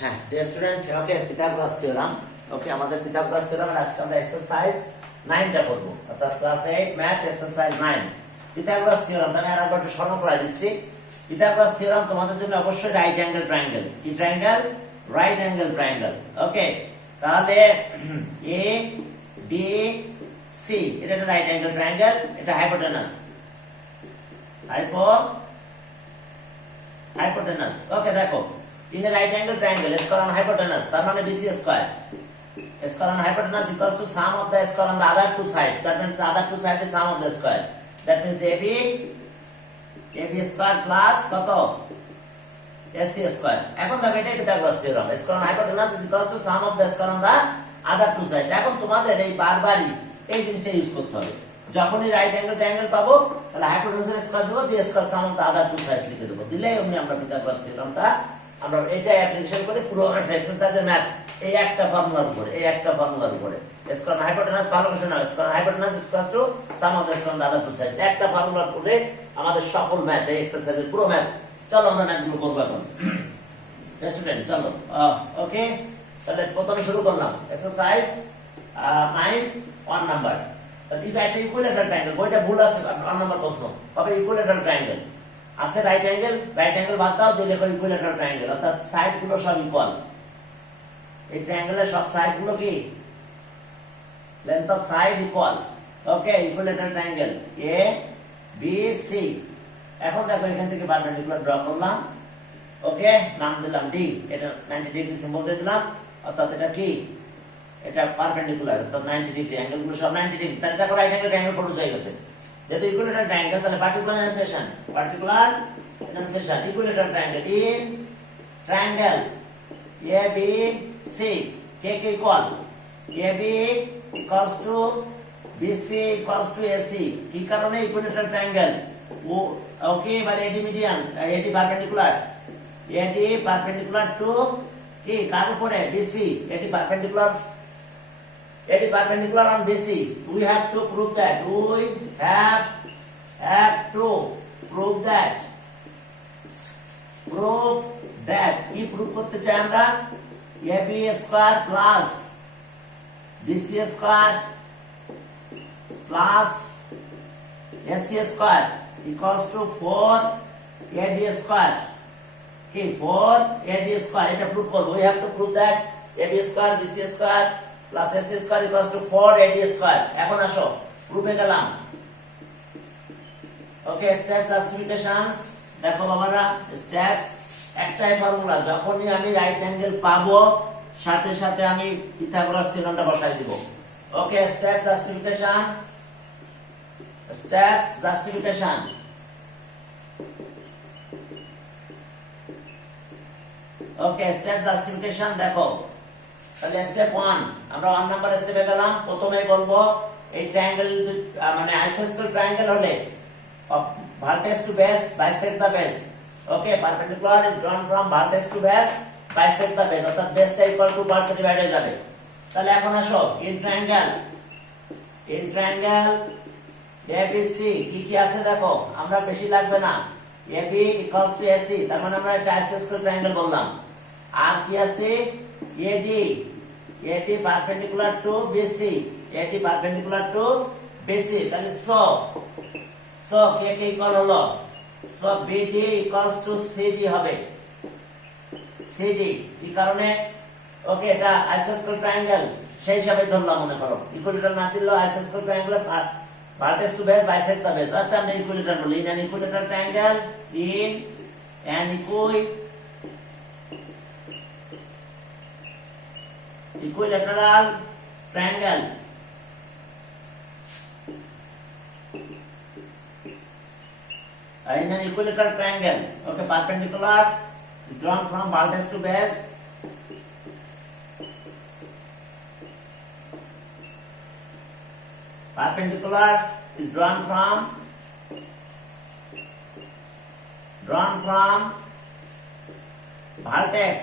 হ্যাঁ dear student, ওকে Pythagoras theorem. ওকে আমাদের Pythagoras theorem আজকে আমরা এক্সারসাইজ 9টা করব, অর্থাৎ ক্লাস 8 ম্যাথ এক্সারসাইজ 9 পিথাগোরাস থিওরামটা আমি আরেকবার একটু স্মরণ করাই দিচ্ছি। পিথাগোরাস থিওরাম তোমাদের জন্য অবশ্যই রাইট অ্যাঙ্গেল ট্রায়াঙ্গেল। কি triangle? Right angle triangle. Okay তাহলে এ বি সি এটা একটা রাইট অ্যাঙ্গেল ট্রায়াঙ্গেল, এটা হাইপোটেনাস হাইপোটেনাস। ওকে দেখো in a right angle triangle square on hypotenuse তার মানে BC square on hypotenuse equals to sum of the square on the other two sides, that means the other two sides is sum of the square, that means AB square plus কত AC square। এখন দেখো এটাই Pythagoras theorem, square on hypotenuse is equals to sum of the square on the other two sides। এখন তোমাদের এই বারবারই এই জিনিসটা ইউজ করতে হবে, যখনই রাইট অ্যাঙ্গেল ট্রায়াঙ্গেল পাবো তাহলে হাইপোটেনাসের স্কয়ার দেব, দিয়ে square sum of the other two sides লিখে দেব, দিলেই আমরা পিথাগোরাস থিওরামটা আমরা এটা অ্যাপ্লিকেশন করে পুরো এক্সারসাইজের ম্যাথ এই একটা ফর্মুলার উপরে স্কয়ার হাইপোটেনাস ভালো করে শোনা, square hypotenuse square to sum of the square of the other two sides, একটা ফর্মুলার উপরে আমাদের সকল ম্যাথ এই এক্সারসাইজের পুরো ম্যাথ। চলো আমরা ম্যাথগুলো করব এখন স্টুডেন্ট, চলো। ওকে তাহলে প্রথমে শুরু করলাম এক্সারসাইজ 9 1 নাম্বার। তাহলে এটা ইকুইলেটারাল ট্রায়াঙ্গেল, বইটা ভুল আছে 1 নাম্বার প্রশ্ন হবে ইকুইলেটারাল ট্রায়াঙ্গেল আছে, রাইট অ্যাঙ্গেল বাদ দাও, যে লেখো ইকুইলেটারাল ট্রায়াঙ্গেল, অর্থাৎ সাইড গুলো সব ইকুয়াল। এই ট্রায়াঙ্গেলের সব সাইড গুলো কি length of side equal. Okay equilateral triangle A B C. এখন দেখো এখান থেকে পারপেন্ডিকুলার ড্র করলাম, ওকে নাম দিলাম ডি, এটা 90 ডিগ্রি সিম্বল দিয়ে দিলাম, অর্থাৎ এটা কি এটা পারপেন্ডিকুলার, অর্থাৎ 90 ডিগ্রি, অ্যাঙ্গেল গুলো সব 90 ডিগ্রি। তাহলে দেখো রাইট অ্যাঙ্গেল ট্রায়াঙ্গেল প্রডিউস হয়ে গেছে, যেহেতু ইকুইলেটারাল ট্রায়াঙ্গেল তাহলে particular enunciation equilateral triangle in triangle A B c কে equal a b equals to BC equals to AC. কি কারণে? ইকুইলেটারাল ট্রায়াঙ্গেল ওকে মানে AD median, AD perpendicular to কি কার উপরে? BC. AD perpendicular on BC. We have to prove that. Prove that. কি প্রুভ করতে চাই আমরা? AB square plus BC square plus AC square equals two 4AD square. কি 4AD square, এটা prove করব। We have to prove that AB square BC square plus AC square equals two 4AD square. এখন আসো প্রুফে গেলাম। ওকে steps justifications দেখো বাবারা, steps একটাই formula, যখনই আমি রাইট অ্যাঙ্গেল পাবো সাথে সাথে আমি পিথাগোরাস থিওরামটা বসাই দিব। Okay steps justification okay step justification দেখো। তাহলে স্টেপ 1 আমরা 1 নাম্বার স্টেপে গেলাম। প্রথমেই বলবো এই ট্রায়াঙ্গেল মানে আইসোসেলেস ট্রায়াঙ্গেল হলে vertex to base bisect the base. Okay, perpendicular is drawn from vertex to base bisect the base, অর্থাৎ বেসটা ইকুয়াল টু ভার্স ডিভাইড হয়ে যাবে। তাহলে এখন আসো ইন ট্রায়াঙ্গেল ABC কি আছে দেখো, আমরা বেশি লাগবে না, AB ইকুয়ালস টু AC, তার মানে আমরা একটা আইসোসেলেস ট্রায়াঙ্গেল বললাম। আর কি আছে? AD পারপেন্ডিকুলার টু BC, তাহলে সো কে ইকুয়াল হলো BD ইকুয়ালস টু CD হবে। CD কি কারণে? ওকে এটা আইসোসেলেস ট্রায়াঙ্গেল সেই হিসাবে ধরলাম, মনে করো ইকুইলেটারাল না দিলেও isosceles triangle vertex to base bisect the base. আচ্ছা আমরা ইকুইলেটারাল বলি, in an equilateral triangle equilateral triangle in an equilateral triangle, okay, perpendicular is drawn from vertex to base, perpendicular is drawn from vertex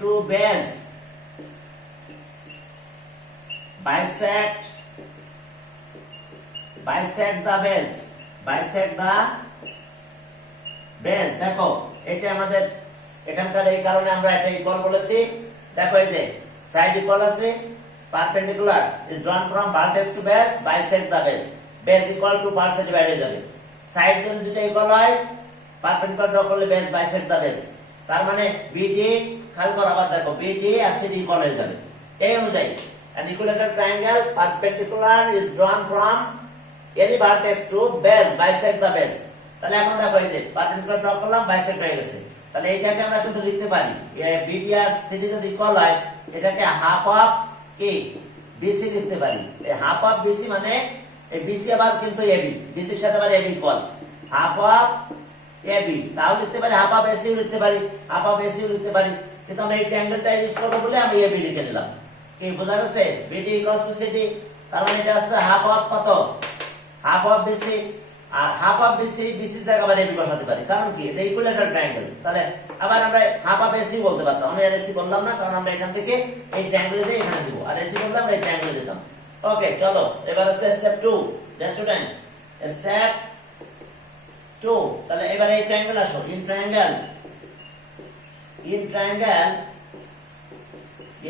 to base, bisect the base, দেখো এটা আমাদের এখানকার এই কারণে আমরা এটা ইকুয়াল বলেছি। দেখো এই যে সাইড ইকুয়াল আছে, perpendicular is drawn from vertex to base bisect the base, base equal to parts divide হয়ে যাবে। সাইড যদি দুটো ইকুয়াল হয় পারপেন্ডিকুলার ড্র করলে বেস বাইসেক্ট দা বেস, তার মানে বিডি খেয়াল করো আবার দেখো বিডি আর সিডি ইকুয়াল হয়ে যাবে এই অনুযায়ী। an equilateral triangle perpendicular is drawn from any vertex to base bisect the base। তাহলে এখন দেখো এই যে পারপেন্ডিকুলার ড্র করলাম বাইসেক্ট হয়ে গেছে, তাহলে এইটাকে আমরা কিন্তু লিখতে পারি বিডি আর সিডি যদি ইকুয়াল হয় এটাকে হাফ অফ কি বিসি লিখতে পারি। এই হাফ অফ বিসি মানে এই বিসি আবার কিন্তু এবি, বিসির সাথে আবার AB equal half of AB, তাও লিখতে পারি হাফ অফ এসিও লিখতে পারি, হাফ অফ এসিও লিখতে পারি, কিন্তু আমরা এই ট্রায়াঙ্গেলটা ইউজ করব বলে আমি এবি লিখে নিলাম। কি বোঝা গেছে? বিডি ইকুয়ালস টু সিডি, তার মানে এটা আছে হাফ অফ কত হাফ অফ বিসি, আর হাফ অফ বিসি বিসি জায়গা আবার এবি বসাতে পারি, কারণ কি এটা ইকুইলেটারাল ট্রায়াঙ্গেল। তাহলে আবার আমরা হাফ অফ এসি বলতে পারতাম, আমি আর এসি বললাম না কারণ আমরা এখান থেকে এই ট্রায়াঙ্গেলে যাই এখানে দিব, আর এসি বললাম আমরা এই ট্রায়াঙ্গেলে যেতাম। ওকে চলো এবার আছে স্টেপ 2 স্টুডেন্ট, স্টেপ 2। তাহলে এবার এই ট্রায়াঙ্গেল আসো, ইন ট্রায়াঙ্গেল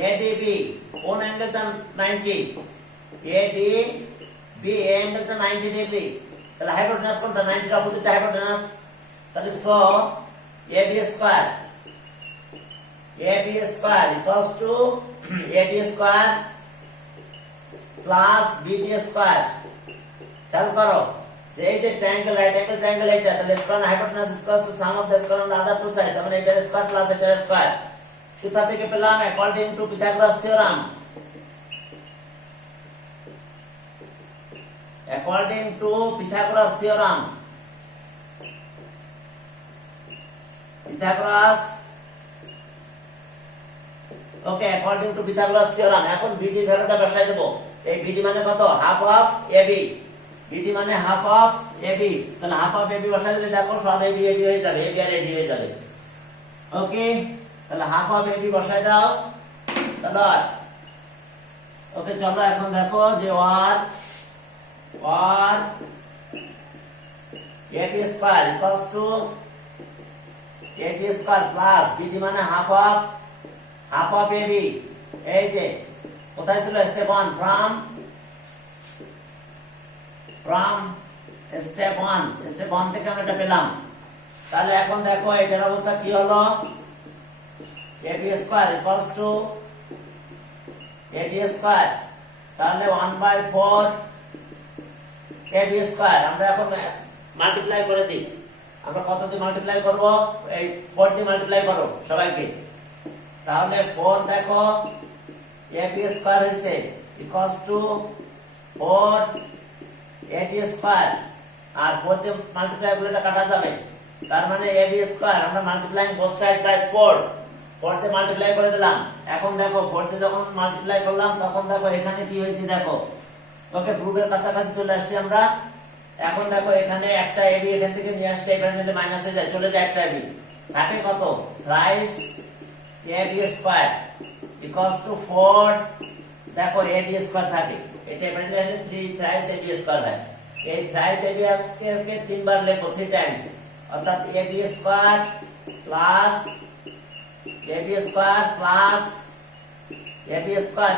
ADB কোন অ্যাঙ্গেলটা 90, ADB এই অ্যাঙ্গেলটা 90 ডিগ্রি, তাহলে হাইপোটেনাস কোনটা 90 এর অপোজিট হাইপোটেনাস, তাহলে so AB square equals two AD square plus BD square. খেয়াল করো যে এই যে ট্রায়াঙ্গেল রাইট অ্যাঙ্গেল ট্রায়াঙ্গেল এটা, তাহলে square hypotenuse equals to sum of the square on the other two side, তাহলে এটার স্কয়ার প্লাস এটার স্কয়ার। কোথা থেকে পেলাম? According to Pythagoras theorem, according to Pythagoras theorem, okay, according to Pythagoras theorem এখন BD ভ্যালুটা বসাই দেব। এই BD মানে কত? হাফ অফ AB, BD মানে হাফ অফ AB, তাহলে হাফ অফ AB বসাই দিলে দেখো সব AB হয়ে যাবে, AB আর AD হয়ে যাবে। ওকে তাহলে হাফ অফ AB বসাই দাও, তাহলে ওকে চলো এখন দেখো যে or AB square equals to AD square plus BD মানে half of AB। এই যে কোথায় ছিল স্টেপ 1 from স্টেপ 1 থেকে আমরা এটা পেলাম। তাহলে এখন দেখো এটার অবস্থা কি হলো, AB square equals to AD square, তাহলে 1/4 AB স্কয়ার। আমরা এখন মাল্টিপ্লাই করে দিই, আমরা কত দিয়ে মাল্টিপ্লাই করব? এই 4 দিয়ে মাল্টিপ্লাই করো সবাইকে, তাহলে 4 দেখো AB স্কয়ার হইছে ইকুয়ালস টু 4 AD স্কয়ার, আর 4 দিয়ে মাল্টিপ্লাই করলে এটা কাটা যাবে, তার মানে AB স্কয়ার আমরা মাল্টিপ্লাইং বোথ সাইড বাই 4 দিয়ে মাল্টিপ্লাই করে দিলাম। এখন দেখো 4 দিয়ে যখন মাল্টিপ্লাই করলাম তখন দেখো এখানে কি হইছে দেখো, ওকে প্রুফের কাছাকাছি চলে আসছি আমরা। এখন দেখো এখানে একটা AB এখান থেকে নিয়ে আসলে এখানে নিলে মাইনাস হয়ে যায়, চলে যায় একটা AB, থাকে কত thrice AB square equals two 4 দেখো AD স্কয়ার থাকে, এটা এখানে নিলে 3 থ্রাইস AB স্কয়ার হয়। এই থ্রাইস AB স্কয়ারকে তিনবার লেখো 3 টাইমস, অর্থাৎ AB square plus AB square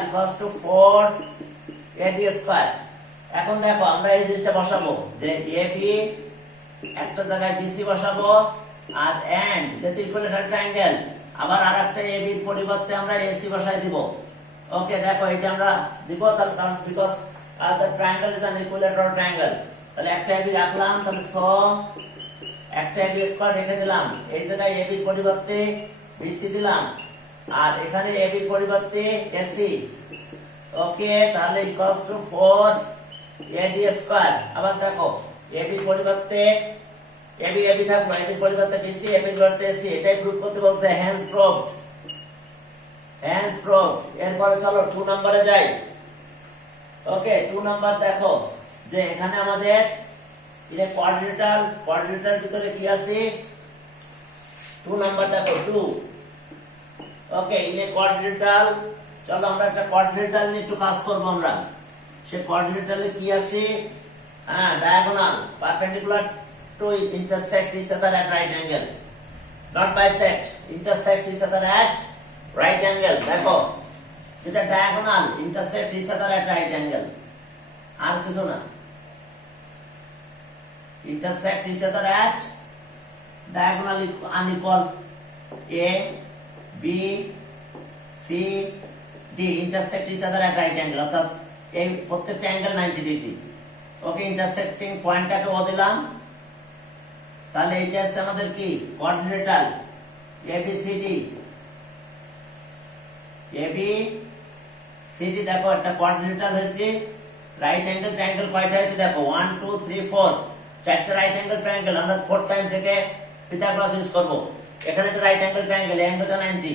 equals two 4 AD square. এখন দেখো আমরা এই জিনিসটা বসাবো যে AB একটা জায়গায় BC বসাবো, আর এন্ড যেহেতু ইকুইলেটারাল ট্রায়াঙ্গেল আবার আরেকটা AB এর পরিবর্তে আমরা AC বসাই দিব। ওকে দেখো এটা আমরা দিব, তার কারণ because the triangle is an equilateral triangle, তাহলে একটা AB রাখলাম, তাহলে সো একটা AB স্কয়ার রেখে দিলাম, এই জায়গায় AB এর পরিবর্তে BC দিলাম, আর এখানে AB এর পরিবর্তে AC। ওকে তাহলে ইকুয়ালস টু 4 AD স্কয়ার। আবার দেখো AB পরিবর্তে AB থাকলো, AB পরিবর্তে BC, AB পরিবর্তে AC, এটাই প্রুফ করতে বলছে হ্যান্স প্রুফ। এরপরে চলো 2 নম্বরে যাই। ওকে 2 নাম্বার দেখো যে এখানে আমাদের এই কোয়াড্রিলেটারাল ভিতরে কি আছে 2 নাম্বার দেখো 2। ওকে এই কোয়াড্রিলেটারাল, চলো আমরা একটা কোয়াড্রিলেটারাল নিয়ে একটু কাজ করব আমরা। সে কোয়াড্রিলেটারালে কি আছে? Diagonal perpendicular to intersect each other at right angle, not bisect, intersect each other at right angle. দেখো যেটা diagonal intersect each other at right angle, আর কিছু না, intersect each other at diagonal unequal A B C D, intersect each other at right angle, অর্থাৎ এই প্রত্যেকটা angle 90 degree. ওকে, intersecting পয়েন্টটাকে ও দিলাম, তাহলে এটা হচ্ছে আমাদের কি কোয়াড্রিলেটারাল ABCD। ABCD দেখো একটা কোয়াড্রিলেটারাল হয়েছে, রাইট অ্যাঙ্গেল ট্রায়াঙ্গেল কয়টা হয়েছে দেখো 1 2 3 4, চারটা রাইট অ্যাঙ্গেল ট্রায়াঙ্গেল, আমরা 4 টাইমস একে পিথাগোরাস ইউজ করব। এখানে একটা রাইট অ্যাঙ্গেল ট্রায়াঙ্গেল, অ্যাঙ্গেলটা 90,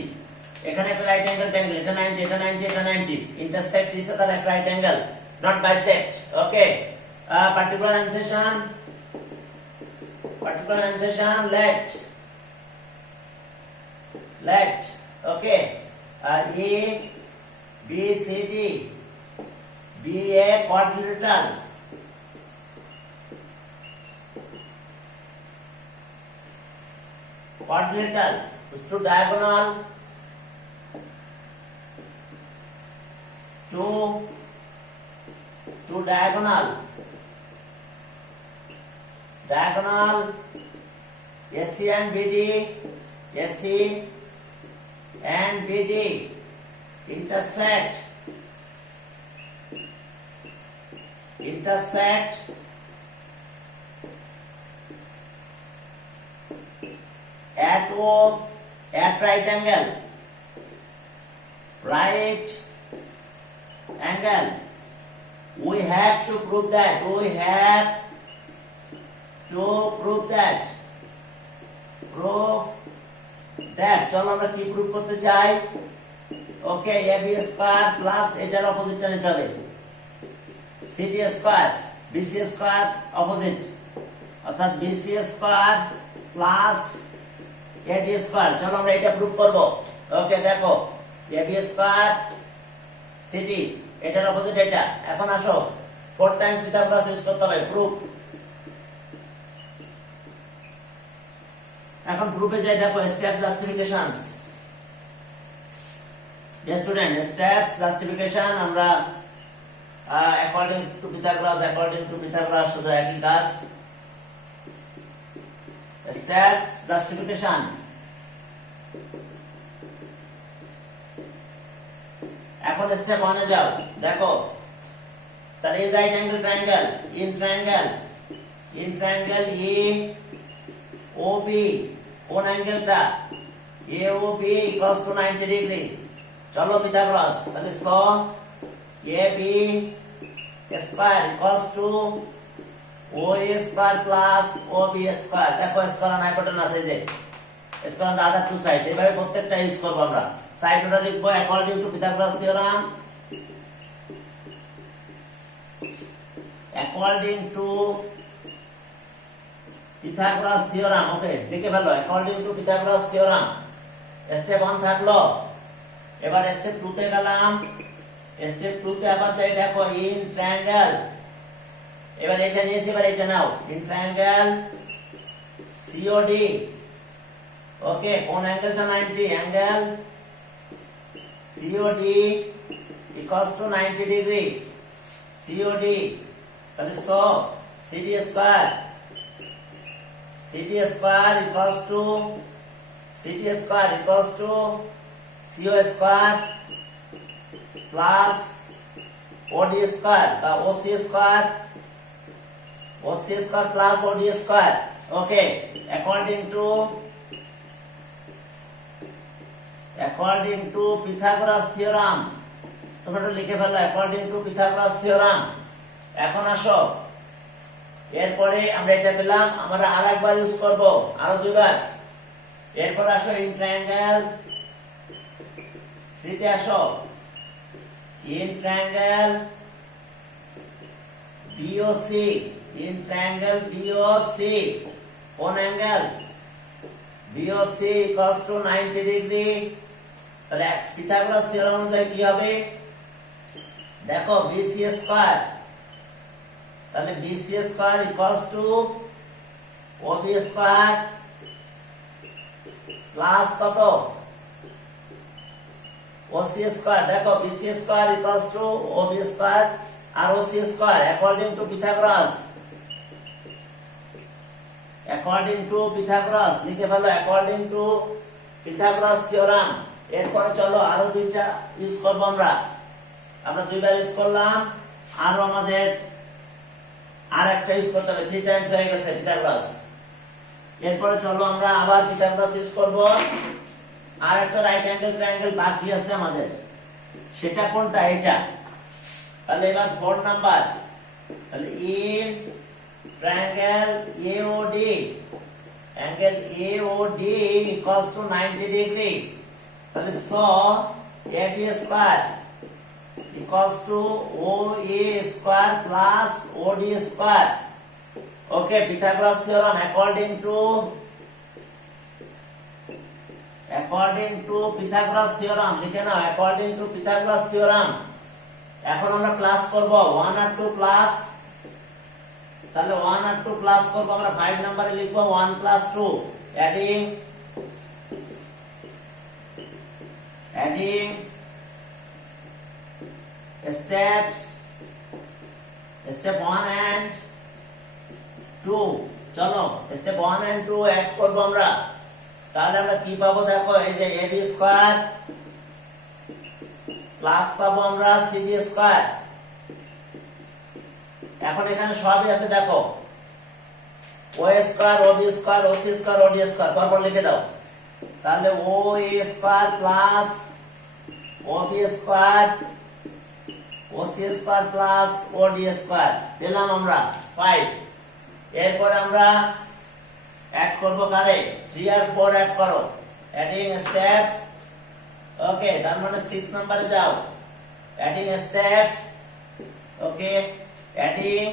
এখানে একটা রাইট অ্যাঙ্গেল ট্রায়াঙ্গেল, এটা 90 এটা 90 এটা 90, intersect each other at right angle, not bisect. Okay, particular ancestion let okay, A B C D be a quadrilateral, is to diagonal to diagonal SC and BD intersect at right angle, we have to prove that, চলো আমরা কি prove করতে চাই। ওকে, AB square plus এটার অপোজিটটা নিতে হবে, CD square BC square opposite, অর্থাৎ BC square plus AD square. চলো আমরা এটা প্রুভ করব। ওকে, দেখো AB স্কয়ার CD এটার অপোজিট এটা। এখন আসো 4 টাইমস পিথাগোরাস ইউজ করতে হবে, প্রুফ। এখন প্রুফে যাই, দেখো steps justifications. Dear student, steps justification আমরা অ্যাকর্ডিং টু পিথাগোরাস শুধু একই কাজ। স্টেপস জাস্টিফিকেশন, এখন স্টেপ 1 এ যাও। দেখো তাহলে এই right angle triangle, in triangle AOB, কোন অ্যাঙ্গেলটা AOB ইকুয়ালস টু 90 ডিগ্রি। চলো পিথাগোরাস, তাহলে so AB square equals to OA square plus OB square. দেখো স্কয়ার অন হাইপোটেনাস, এই যে square on the other two sides, এইভাবে প্রত্যেকটা ইউজ করব আমরা। সাইডটা লিখবো according to Pythagoras theorem, okay লিখে ফেলো according to Pythagoras theorem. Step 1 থাকলো, এবার স্টেপ 2 তে গেলাম। স্টেপ 2 তে আবার যাই, দেখো ইন ট্রায়াঙ্গেল, এবার এটা নিয়েছি, এবার এটা নাও, ইন ট্রায়াঙ্গেল COD। ওকে, কোন অ্যাঙ্গেলটা 90, angle COD equals to 90 degree, COD। তাহলে so CD square equals two CO square plus OD square বা OC square plus OD square. Okay, according to Pythagoras theorem, তোমরা একটু লিখে ফেলো অ্যাকর্ডিং টু পিথাগোরাস থিওরাম। এখন আসো, এরপরে আমরা এটা পেলাম, আমরা আরেকবার ইউজ করব, আরো দুইবার। এরপর আসো ইন ট্রায়াঙ্গেল 3 তে আসো, ইন ট্রায়াঙ্গেল BOC, কোন angle BOC equals to 90 degree. তাহলে পিথাগোরাস থিওরাম অনুযায়ী কি হবে, দেখো BC স্কয়ার, তাহলে BC square equals to OB square plus কত ওসি স্কয়ার, দেখো BC square equals to OB square আর OC square according to Pythagoras, according to Pythagoras লিখে ফেলো, অ্যাকর্ডিং টু পিথাগোরাস থিওরাম। এরপরে চলো আরো দুইটা ইউজ করব আমরা দুইবার ইউজ করলাম, আর আমাদের আর একটা ইউজ করতে হবে, 3 টাইমস হয়ে গেছে পিথাগোরাস। এরপরে চলো আমরা আবার পিথাগোরাস ইউজ করব, আর একটা রাইট অ্যাঙ্গেল ট্রায়াঙ্গেল বাকি আছে আমাদের, সেটা কোনটা? এটা। তাহলে এবার 4 নাম্বার, তাহলে in triangle AOD, angle AOD equals to 90 degree, তাহলে so AD square equals to OA square plus OD square. Okay, Pythagoras theorem according to Pythagoras theorem লিখে নাও, অ্যাকর্ডিং টু পিথাগোরাস থিওরাম। এখন আমরা প্লাস করব 1 আর 2 plus, তাহলে 1 আর 2 plus করব আমরা 5 নম্বরে লিখব 1 প্লাস 2, অ্যাডিং স্টেপ 1 and 2। চলো স্টেপ 1 and 2 অ্যাড করব আমরা, তাহলে আমরা কি পাবো? দেখো এই যে ab স্কয়ার প্লাস পাবো আমরা cd স্কয়ার। এখন এখানে সবই আছে, দেখো ও square ob square oc square od square, পরপর লিখে দাও। তাহলে oa square plus ob square oc square plus od square পেলাম আমরা 5। এরপর আমরা অ্যাড করব কারে? 3 আর 4 অ্যাড করো, অ্যাডিং স্টেপ। ওকে, তার মানে 6 নম্বরে যাও, adding step. Okay, adding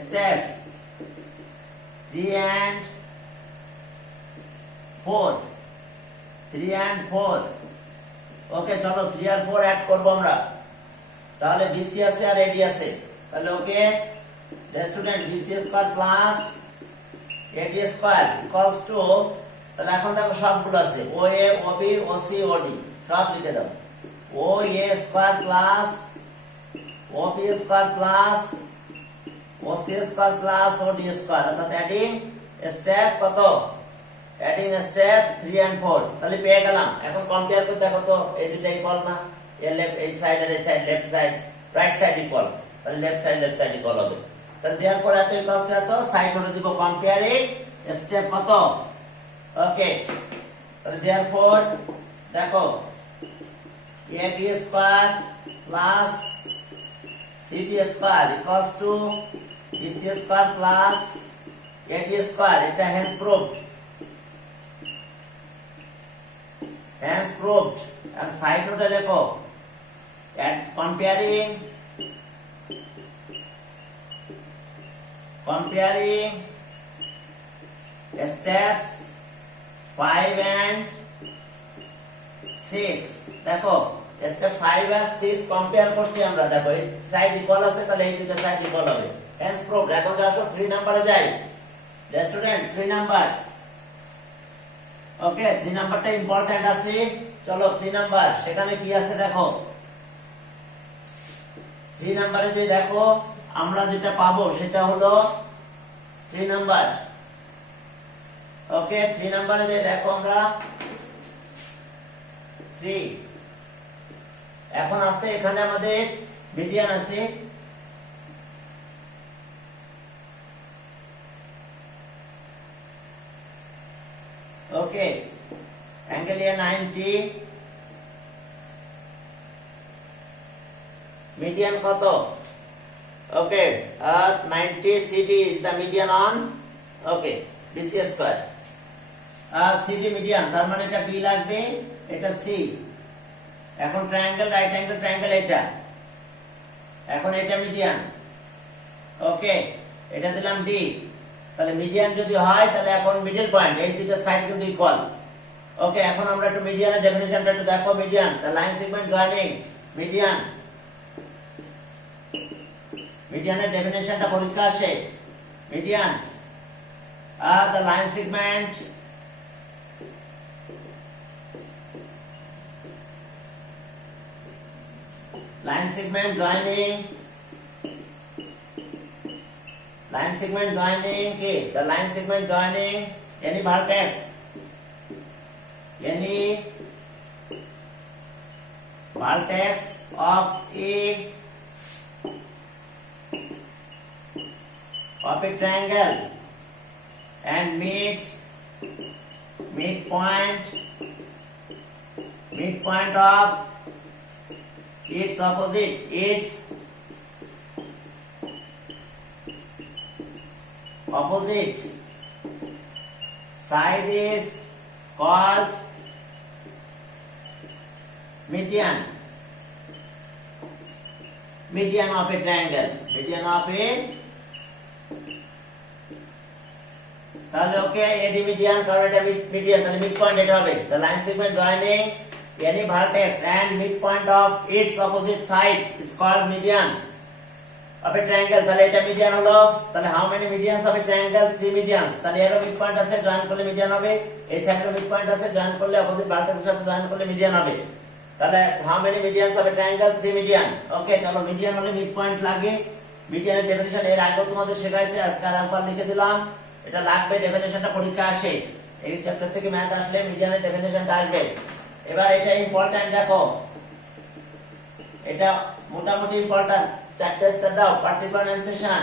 step 3 and 4, 3 and 4। Okay, চলো 3 আর 4 অ্যাড করব আমরা, তাহলে বিসি আছে আর এডি আছে, তাহলে okay student BC square plus AD square equals to, তাহলে এখন দেখো সবগুলো আছে ওএ ওবি ওসি ওডি সব লিখে দাও, OA square plus OB square plus OC square plus OD square, অর্থাৎ অ্যাডিং স্টেপ কত? অ্যাডিং স্টেপ 3 and 4, তাহলে পেয়ে গেলাম। এখন কম্পেয়ার করে দেখো তো এই দুটো ইকুয়াল না? এই সাইড আর এই side, left side right side equal, তাহলে লেফট সাইড ইকুয়াল হবে। তাহলে দেওয়ার পর এত ইকুয়ালস টু এত, সাইড করে দিব কম্পেয়ারিং স্টেপ কত? ওকে, তাহলে দেওয়ার পর দেখো ab square plus cd square equals two bc square plus ad square, এটা হেন্স প্রুভড, আর সাইড নোটে লেখো at comparing steps 5 and 6। দেখো স্টেপ 5 আর 6 কম্পেয়ার করছি আমরা, দেখো এই সাইড ইকুয়াল আছে, তাহলে এই দুটো সাইড ইকুয়াল হবে, হেন্স প্রুভড। এখন আসো 3 নম্বরে যাই স্টুডেন্ট, 3 নাম্বার। ওকে, 3 নাম্বারটা ইম্পর্টেন্ট আছে, চলো 3 নাম্বার, সেখানে কি আছে দেখো। 3 নম্বরে যে দেখো আমরা যেটা পাবো সেটা হলো 3 নাম্বার। ওকে, 3 নম্বরে যে দেখো আমরা 3, এখন আছে এখানে আমাদের মিডিয়ান আছে, ওকে, অ্যাঙ্গেল এ 90, median কত? ওকে, 90 cd is the median on, okay, bc square. cd median, তার মানে এটা b লাগবে, এটা c। এখন ট্রায়াঙ্গেল রাইট অ্যাঙ্গেল ট্রায়াঙ্গেল এটা, এখন এটা মিডিয়ান। ওকে, এটা দিলাম d, তাহলে মিডিয়ান যদি হয় তাহলে এখন মিডল পয়েন্ট, এই দুটো সাইড কিন্তু ইকুয়াল। ওকে, এখন আমরা একটু মিডিয়ানের ডেফিনিশনটা একটু দেখো। Median, the line segment joining median মিডিয়ানের ডেফিনেশনটা পরীক্ষা আসে median the line segment joining okay the line segment joining any vertex of a triangle and midpoint of its opposite side is called median of a triangle তাহলে ওকে এডি median কারণ এটা median তাহলে mid point এটা হবে the line segment joining any vertex and midpoint of its opposite side is called median of a triangle তাহলে এটা median হলো তাহলে how many medians of a triangle 3 medians তাহলে এর মিড পয়েন্ট আছে জয়েন করলে মিডিয়ান হবে এই সাইডের মিড পয়েন্ট আছে জয়েন করলে অপোজিট ভার্টেক্সের সাথে জয়েন করলে মিডিয়ান হবে তাহলে how many medians of a triangle 3 median ওকে চলো মিডিয়ান হলে মিড পয়েন্ট লাগে মিডিয়ানের ডেফিনিশন এর আগে তোমাদের শেখাইছে আজকে আরেকবার লিখে দিলাম এটা লাগবে ডেফিনিশনটা পরীক্ষা আসে এই চ্যাপ্টার থেকে ম্যাথ আসলে মিডিয়ানের ডেফিনিশনটা আসবে এবার এটা ইম্পর্টেন্ট দেখো এটা মোটামুটি ইম্পর্টেন্ট চারটা স্টার দাও পার্টিকুলার এনসেশন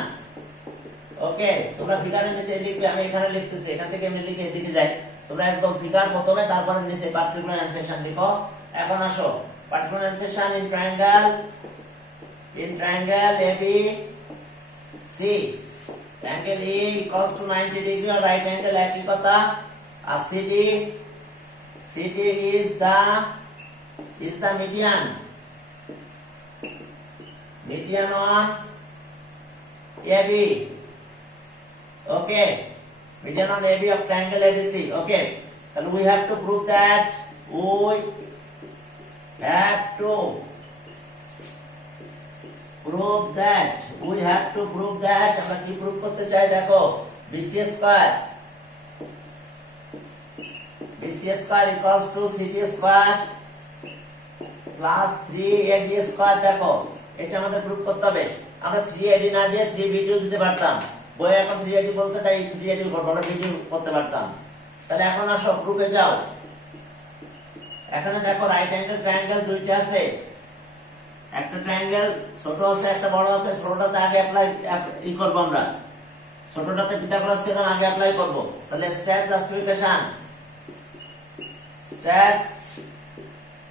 ওকে তোমরা ফিগারের নিচে লিখবে আমি এখানে লিখতেছি এখান থেকে আমি লিখে এদিকে যাই তোমরা একদম ফিগার প্রথমে তারপরে নিচে পার্টিকুলার এনসেশন লিখো এখন আসো particular enunciation in triangle AB C angle E equals to 90 degree or right angle একই কথা আর CD is the median on AB okay median on AB of triangle ABC okay then we have to prove that আমরা কি prove করতে চাই দেখো BC square equals to CD square plus 3AD square দেখো এটা আমাদের প্রুভ করতে হবে আমরা 3AD না দিয়ে 3BD দিতে পারতাম বই এখন 3AD বলছে তাই 3AD করব আমরা BD করতে পারতাম তাহলে এখন আসো প্রুফে যাও এখানে দেখো রাইট অ্যাঙ্গেল ট্রায়াঙ্গেল দুইটা আছে একটা ট্রায়াঙ্গেল ছোট আছে একটা বড় আছে ছোটটাতে আগে অ্যাপ্লাই করব আমরা ছোটটাতে পিথাগোরাস থিওরেম আগে অ্যাপ্লাই করব তাহলে স্ট্যাটস জাস্টিফিকেশন